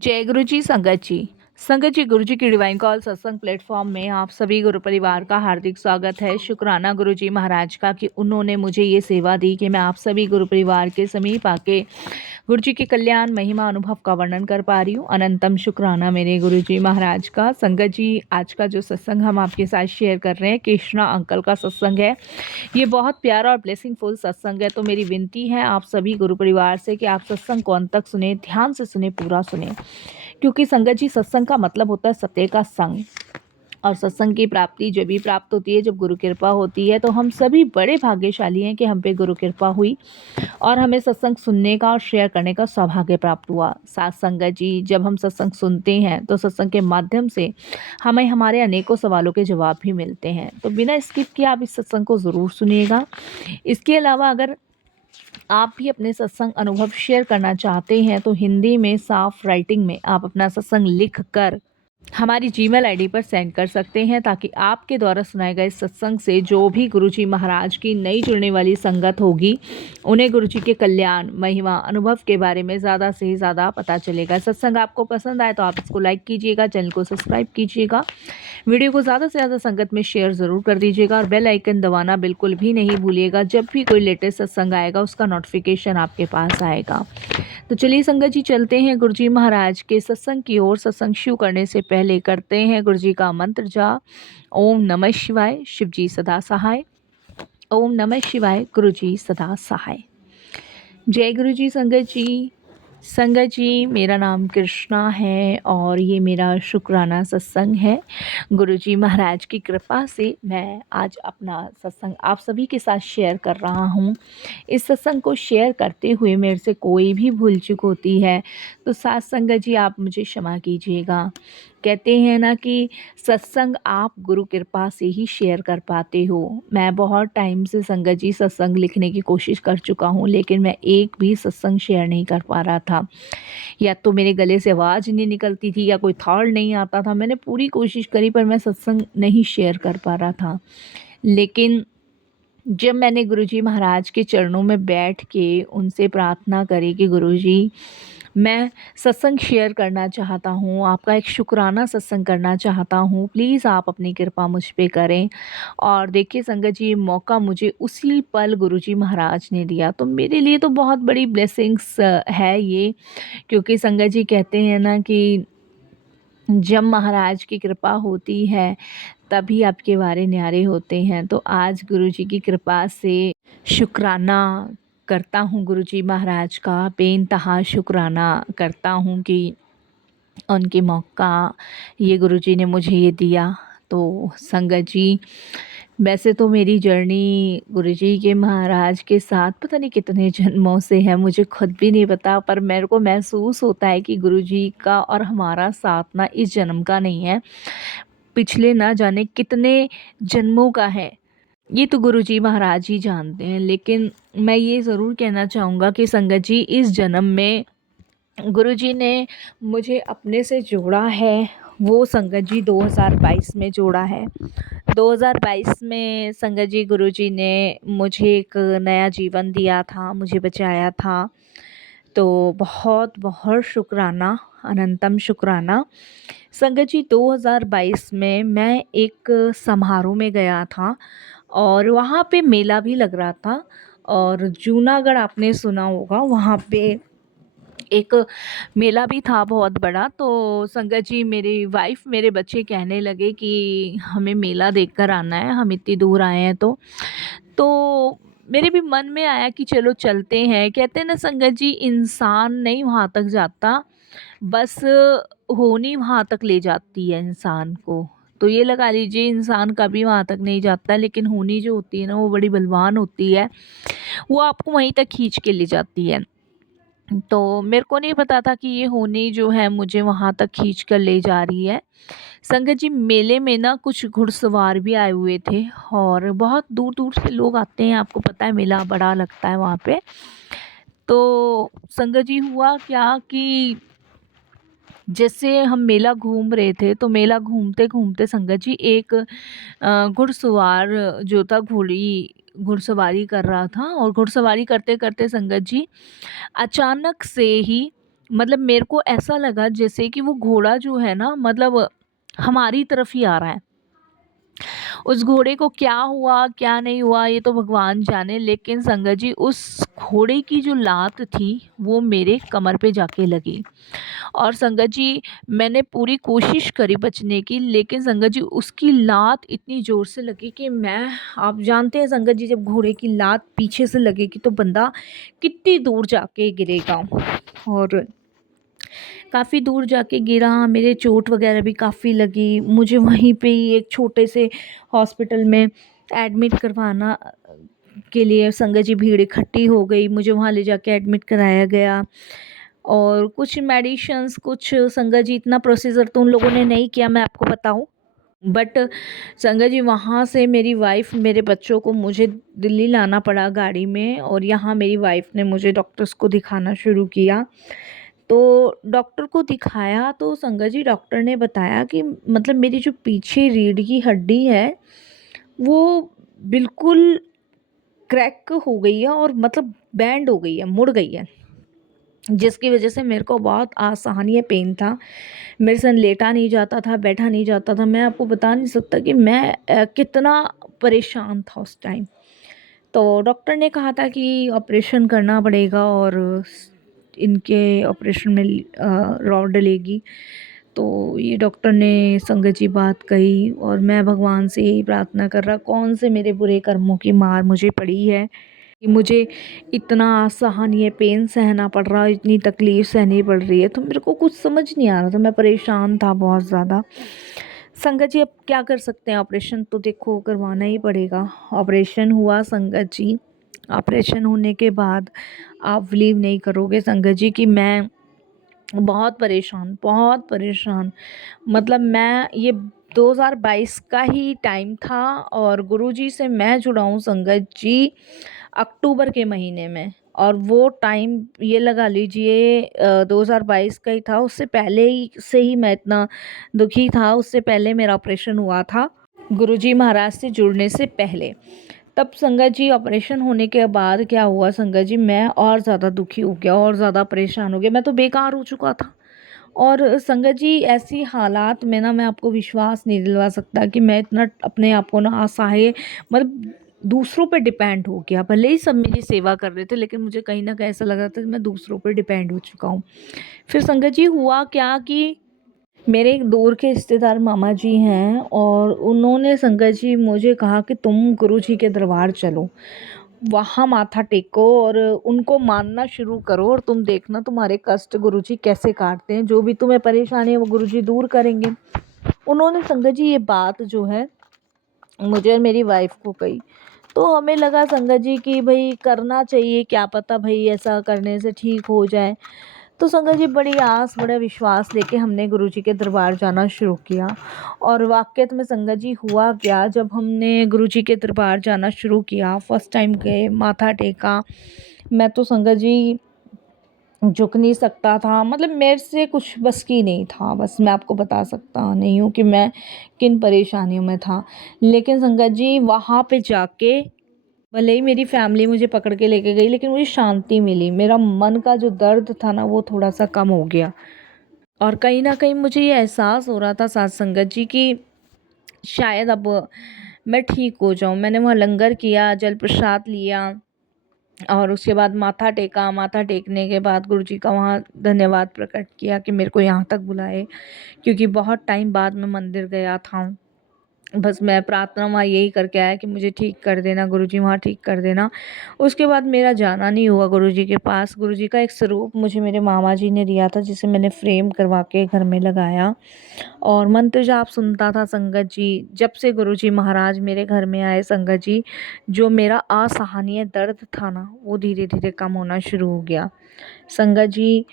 जय गुरु जी, संगत जी। संगत जी, गुरु जी की डिवाइन कॉल सत्संग प्लेटफॉर्म में आप सभी गुरु परिवार का हार्दिक स्वागत है। शुक्राना गुरु जी महाराज का कि उन्होंने मुझे ये सेवा दी कि मैं आप सभी गुरु परिवार के समीप आके गुरु जी के कल्याण महिमा अनुभव का वर्णन कर पा रही हूँ। अनंतम शुक्राना मेरे गुरु जी महाराज का। संगत जी, आज का जो सत्संग हम आपके साथ शेयर कर रहे हैं, कृष्णा अंकल का सत्संग है। ये बहुत प्यारा और ब्लेसिंगफुल सत्संग है। तो मेरी विनती है आप सभी गुरु परिवार से कि आप सत्संग को अंत तक सुने, ध्यान से सुने, पूरा सुने, क्योंकि संगत जी, सत्संग का मतलब होता है सत्य का संग। और सत्संग की प्राप्ति जब भी प्राप्त होती है जब गुरु कृपा होती है। तो हम सभी बड़े भाग्यशाली हैं कि हम पे गुरु कृपा हुई और हमें सत्संग सुनने का और शेयर करने का सौभाग्य प्राप्त हुआ। साथ संगत जी, जब हम सत्संग सुनते हैं तो सत्संग के माध्यम से हमें हमारे अनेकों सवालों के जवाब भी मिलते हैं। तो बिना स्किप किए आप इस सत्संग को ज़रूर सुनिएगा। इसके अलावा अगर आप भी अपने सत्संग अनुभव शेयर करना चाहते हैं तो हिंदी में साफ राइटिंग में आप अपना सत्संग लिख कर हमारी जीमेल आईडी पर सेंड कर सकते हैं, ताकि आपके द्वारा सुनाए गए सत्संग से जो भी गुरुजी महाराज की नई जुड़ने वाली संगत होगी उन्हें गुरुजी के कल्याण महिमा अनुभव के बारे में ज़्यादा से ज़्यादा पता चलेगा। सत्संग आपको पसंद आए तो आप इसको लाइक कीजिएगा, चैनल को सब्सक्राइब कीजिएगा, वीडियो को ज़्यादा से ज़्यादा संगत में शेयर ज़रूर कर दीजिएगा और बेल आइकन दबाना बिल्कुल भी नहीं भूलिएगा। जब भी कोई लेटेस्ट सत्संग आएगा उसका नोटिफिकेशन आपके पास आएगा। तो चलिए संगत जी, चलते हैं गुरुजी महाराज के सत्संग की ओर। सत्संग शुरू करने से पहले करते हैं गुरुजी का मंत्र जाप। ओम नमः शिवाय, शिव जी सदा सहाय। ओम नमः शिवाय, गुरुजी सदा सहाय। जय गुरुजी। संगत जी, संगत जी, मेरा नाम कृष्णा है और ये मेरा शुक्राना सत्संग है। गुरुजी महाराज की कृपा से मैं आज अपना सत्संग आप सभी के साथ शेयर कर रहा हूँ। इस सत्संग को शेयर करते हुए मेरे से कोई भी भूल चूक होती है तो साथ संगत जी आप मुझे क्षमा कीजिएगा। कहते हैं ना कि सत्संग आप गुरु कृपा से ही शेयर कर पाते हो। मैं बहुत टाइम से संगत जी सत्संग लिखने की कोशिश कर चुका हूँ, लेकिन मैं एक भी सत्संग शेयर नहीं कर पा रहा था। या तो मेरे गले से आवाज़ नहीं निकलती थी या कोई थॉट नहीं आता था। मैंने पूरी कोशिश करी पर मैं सत्संग नहीं शेयर कर पा रहा था। लेकिन जब मैंने गुरुजी महाराज के चरणों में बैठ के उनसे प्रार्थना करी कि गुरुजी, मैं सत्संग शेयर करना चाहता हूँ, आपका एक शुक्राना सत्संग करना चाहता हूँ, प्लीज़ आप अपनी कृपा मुझ पे करें। और देखिए संगत जी, ये मौका मुझे उसी पल गुरुजी महाराज ने दिया। तो मेरे लिए तो बहुत बड़ी ब्लेसिंग्स है ये, क्योंकि संगत जी कहते हैं ना कि जब महाराज की कृपा होती है तभी आपके वारे न्यारे होते हैं। तो आज गुरुजी की कृपा से शुक्राना करता हूँ गुरुजी महाराज का, बेइंतहा शुक्राना करता हूँ कि उनके मौका ये गुरुजी ने मुझे ये दिया। तो संगत जी, वैसे तो मेरी जर्नी गुरुजी के महाराज के साथ पता नहीं कितने जन्मों से है, मुझे खुद भी नहीं पता, पर मेरे को महसूस होता है कि गुरुजी का और हमारा साथ ना इस जन्म का नहीं है, पिछले ना जाने कितने जन्मों का है। ये तो गुरुजी महाराज ही जानते हैं। लेकिन मैं ये ज़रूर कहना चाहूँगा कि संगत जी, इस जन्म में गुरुजी ने मुझे अपने से जोड़ा है। वो संगत जी 2022 में जोड़ा है। 2022 में संगत जी गुरुजी ने मुझे एक नया जीवन दिया था, मुझे बचाया था। तो बहुत बहुत शुक्राना, अनंतम शुक्राना। संगत जी, 2022 में मैं एक समारोह में गया था और वहाँ पे मेला भी लग रहा था। और जूनागढ़ आपने सुना होगा, वहाँ पे एक मेला भी था बहुत बड़ा। तो संगत जी, मेरी वाइफ मेरे बच्चे कहने लगे कि हमें मेला देखकर आना है, हम इतनी दूर आए हैं। तो मेरे भी मन में आया कि चलो चलते हैं। कहते हैं ना संगत जी, इंसान नहीं वहाँ तक जाता, बस होनी वहाँ तक ले जाती है इंसान को। तो ये लगा लीजिए, इंसान कभी वहाँ तक नहीं जाता, लेकिन होनी जो होती है ना वो बड़ी बलवान होती है, वो आपको वहीं तक खींच के ले जाती है। तो मेरे को नहीं पता था कि ये होनी जो है मुझे वहाँ तक खींच कर ले जा रही है। संगत जी, मेले में ना कुछ घुड़सवार भी आए हुए थे और बहुत दूर दूर से लोग आते हैं, आपको पता है मेला बड़ा लगता है वहाँ पे। तो संगत जी, हुआ क्या कि जैसे हम मेला घूम रहे थे तो मेला घूमते घूमते संगत जी एक घुड़सवार जो था घुड़सवारी कर रहा था। और घुड़सवारी करते करते संगत जी अचानक से ही मतलब मेरे को ऐसा लगा जैसे कि वो घोड़ा जो है ना, मतलब हमारी तरफ ही आ रहा है। उस घोड़े को क्या हुआ क्या नहीं हुआ ये तो भगवान जाने, लेकिन संगत जी उस घोड़े की जो लात थी वो मेरे कमर पे जाके लगी। और संगत जी मैंने पूरी कोशिश करी बचने की, लेकिन संगत जी उसकी लात इतनी ज़ोर से लगी कि मैं, आप जानते हैं संगत जी, जब घोड़े की लात पीछे से लगेगी तो बंदा कितनी दूर जाके गिरेगा। और काफ़ी दूर जाके गिरा, मेरे चोट वगैरह भी काफ़ी लगी। मुझे वहीं पे ही एक छोटे से हॉस्पिटल में एडमिट करवाना के लिए संगत जी भीड़ इकट्ठी हो गई। मुझे वहाँ ले जाके एडमिट कराया गया और कुछ मेडिसिन्स, कुछ संगत जी इतना प्रोसीजर तो उन लोगों ने नहीं किया, मैं आपको बताऊँ। बट संगत जी वहाँ से मेरी वाइफ़ मेरे बच्चों को मुझे दिल्ली लाना पड़ा गाड़ी में, और यहाँ मेरी वाइफ़ ने मुझे डॉक्टर्स को दिखाना शुरू किया। तो डॉक्टर को दिखाया तो संगत जी डॉक्टर ने बताया कि मतलब मेरी जो पीछे रीढ़ की हड्डी है वो बिल्कुल क्रैक हो गई है, और मतलब बैंड हो गई है, मुड़ गई है, जिसकी वजह से मेरे को बहुत असहनीय पेन था। मेरे से लेटा नहीं जाता था, बैठा नहीं जाता था। मैं आपको बता नहीं सकता कि मैं कितना परेशान था उस टाइम। तो डॉक्टर ने कहा था कि ऑपरेशन करना पड़ेगा और इनके ऑपरेशन में रॉड डलेगी। तो ये डॉक्टर ने संगत जी बात कही, और मैं भगवान से यही प्रार्थना कर रहा, कौन से मेरे बुरे कर्मों की मार मुझे पड़ी है कि मुझे इतना असहनीय पेन सहना पड़ रहा है, इतनी तकलीफ़ सहनी पड़ रही है। तो मेरे को कुछ समझ नहीं आ रहा था, मैं परेशान था बहुत ज़्यादा। संगत जी अब क्या कर सकते हैं, ऑपरेशन तो देखो करवाना ही पड़ेगा। ऑपरेशन हुआ संगत जी। ऑपरेशन होने के बाद आप बिलीव नहीं करोगे संगत जी कि मैं बहुत परेशान, बहुत परेशान। मतलब मैं ये 2022 का ही टाइम था, और गुरुजी से मैं जुड़ा हूँ संगत जी अक्टूबर के महीने में, और वो टाइम ये लगा लीजिए 2022 का ही था। उससे पहले ही से ही मैं इतना दुखी था, उससे पहले मेरा ऑपरेशन हुआ था गुरुजी महाराज से जुड़ने से पहले। तब संगत जी ऑपरेशन होने के बाद क्या हुआ संगत जी, मैं और ज़्यादा दुखी हो गया और ज़्यादा परेशान हो गया, मैं तो बेकार हो चुका था। और संगत जी ऐसी हालात में ना, मैं आपको विश्वास नहीं दिलवा सकता कि मैं इतना अपने आप को ना असहाय, मतलब दूसरों पे डिपेंड हो गया। भले ही सब मेरी सेवा कर रहे थे, लेकिन मुझे कहीं न कहीं ऐसा लग रहा था कि मैं दूसरों पे डिपेंड हो चुका हूँ। फिर संगत जी हुआ क्या कि मेरे एक दूर के रिश्तेदार मामा जी हैं, और उन्होंने संगत जी मुझे कहा कि तुम गुरुजी के दरबार चलो, वहाँ माथा टेको और उनको मानना शुरू करो, और तुम देखना तुम्हारे कष्ट गुरुजी कैसे काटते हैं, जो भी तुम्हें परेशानी है वो गुरुजी दूर करेंगे। उन्होंने संगत जी ये बात जो है मुझे और मेरी वाइफ को कही। तो हमें लगा संगत जी कि भई करना चाहिए, क्या पता भई ऐसा करने से ठीक हो जाए। तो संगत जी बड़ी आस, बड़ा विश्वास लेके हमने गुरुजी के दरबार जाना शुरू किया। और वाक़ई में संगत जी हुआ क्या, जब हमने गुरुजी के दरबार जाना शुरू किया, फर्स्ट टाइम गए, माथा टेका, मैं तो संगत जी झुक नहीं सकता था, मतलब मेरे से कुछ बस की नहीं था। बस मैं आपको बता सकता नहीं हूँ कि मैं किन परेशानियों में था। लेकिन संगत जी वहाँ पे जाके भले ही मेरी फैमिली मुझे पकड़ के लेके गई, लेकिन मुझे शांति मिली। मेरा मन का जो दर्द था ना वो थोड़ा-सा कम हो गया, और कहीं न कहीं मुझे ये एहसास हो रहा था साथ संगत जी कि शायद अब मैं ठीक हो जाऊँ। मैंने वहाँ लंगर किया, जल प्रसाद लिया, और उसके बाद माथा टेका। माथा टेकने के बाद गुरुजी का वहाँ धन्यवाद प्रकट किया कि मेरे को यहाँ तक बुलाए, क्योंकि बहुत टाइम बाद मैं मंदिर गया था। बस मैं प्रार्थना वहाँ यही करके आया कि मुझे ठीक कर देना गुरुजी, वहाँ ठीक कर देना। उसके बाद मेरा जाना नहीं हुआ गुरुजी के पास। गुरुजी का एक स्वरूप मुझे मेरे मामा जी ने दिया था, जिसे मैंने फ्रेम करवा के घर में लगाया, और मंत्र जाप सुनता था संगत जी। जब से गुरुजी महाराज मेरे घर में आए संगत जी, जो मेरा असहनीय दर्द था ना वो धीरे-धीरे कम होना शुरू हो गया। संगत जी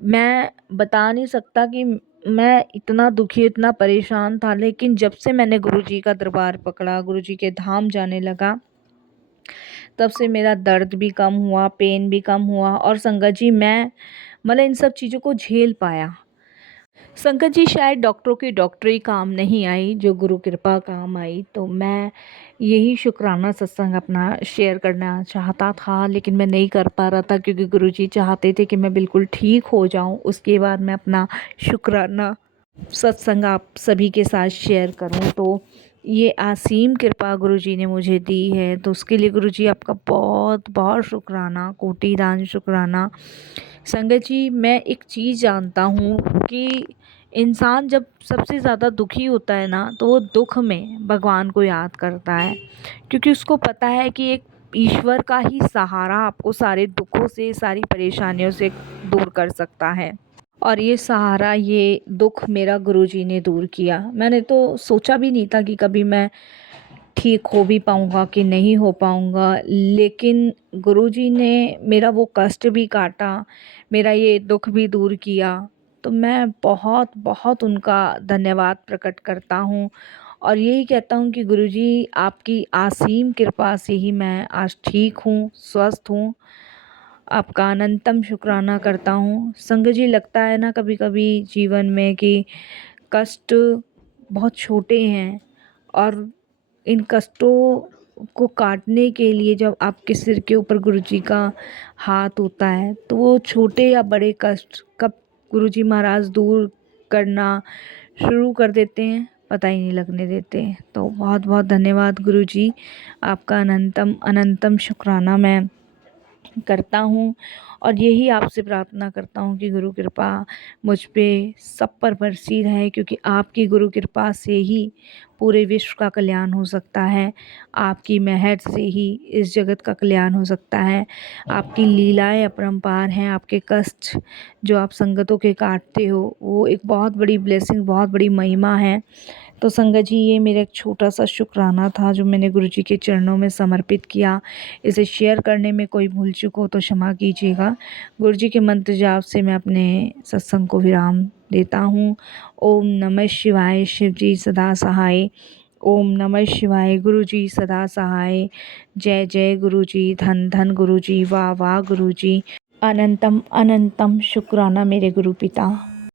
मैं बता नहीं सकता कि मैं इतना दुखी, इतना परेशान था, लेकिन जब से मैंने गुरुजी का दरबार पकड़ा, गुरुजी के धाम जाने लगा, तब से मेरा दर्द भी कम हुआ, पेन भी कम हुआ, और संगत जी मैं मतलब इन सब चीज़ों को झेल पाया। संकट जी, शायद डॉक्टरों की डॉक्टरी काम नहीं आई, जो गुरु कृपा काम आई। तो मैं यही शुक्राना सत्संग अपना शेयर करना चाहता था, लेकिन मैं नहीं कर पा रहा था क्योंकि गुरुजी चाहते थे कि मैं बिल्कुल ठीक हो जाऊं। उसके बाद मैं अपना शुक्राना सत्संग आप सभी के साथ शेयर करूं। तो ये असीम कृपा गुरुजी ने मुझे दी है, तो उसके लिए गुरुजी आपका बहुत बहुत शुक्राना, कोटि दान शुक्राना। संगत जी, मैं एक चीज़ जानता हूँ कि इंसान जब सबसे ज़्यादा दुखी होता है ना, तो वो दुख में भगवान को याद करता है, क्योंकि उसको पता है कि एक ईश्वर का ही सहारा आपको सारे दुखों से, सारी परेशानियों से दूर कर सकता है। और ये सहारा, ये दुख मेरा गुरुजी ने दूर किया। मैंने तो सोचा भी नहीं था कि कभी मैं ठीक हो भी पाऊँगा कि नहीं हो पाऊँगा, लेकिन गुरुजी ने मेरा वो कष्ट भी काटा, मेरा ये दुख भी दूर किया। तो मैं बहुत बहुत उनका धन्यवाद प्रकट करता हूँ और यही कहता हूँ कि गुरुजी, आपकी असीम कृपा से ही मैं आज ठीक हूँ, स्वस्थ हूँ। आपका अनंतम शुक्राना करता हूँ। संगत जी, लगता है ना कभी कभी जीवन में कि कष्ट बहुत छोटे हैं, और इन कष्टों को काटने के लिए जब आपके सिर के ऊपर गुरुजी का हाथ होता है, तो वो छोटे या बड़े कष्ट कब गुरुजी महाराज दूर करना शुरू कर देते हैं, पता ही नहीं लगने देते। तो बहुत बहुत धन्यवाद गुरुजी, आपका अनंतम अनंतम शुक्राना मैं करता हूँ। और यही आपसे प्रार्थना करता हूँ कि गुरु कृपा मुझ पे सब पर बरसी रहे, क्योंकि आपकी गुरु कृपा से ही पूरे विश्व का कल्याण हो सकता है। आपकी मेहर से ही इस जगत का कल्याण हो सकता है। आपकी लीलाएं अपरंपार हैं। आपके कष्ट जो आप संगतों के काटते हो, वो एक बहुत बड़ी ब्लेसिंग, बहुत बड़ी महिमा है। तो संगत जी, ये मेरा एक छोटा सा शुक्राना था जो मैंने गुरुजी के चरणों में समर्पित किया। इसे शेयर करने में कोई भूल चूक हो तो क्षमा कीजिएगा। गुरुजी के मंत्र जाप से मैं अपने सत्संग को विराम देता हूँ। ओम नमः शिवाय, शिव जी सदा सहाय। ओम नमः शिवाय, गुरुजी सदा सहाय। जय जय गुरुजी, धन धन गुरुजी, वाह वाह गुरुजी। अनंतम अनंतम शुक्राना मेरे गुरु पिता।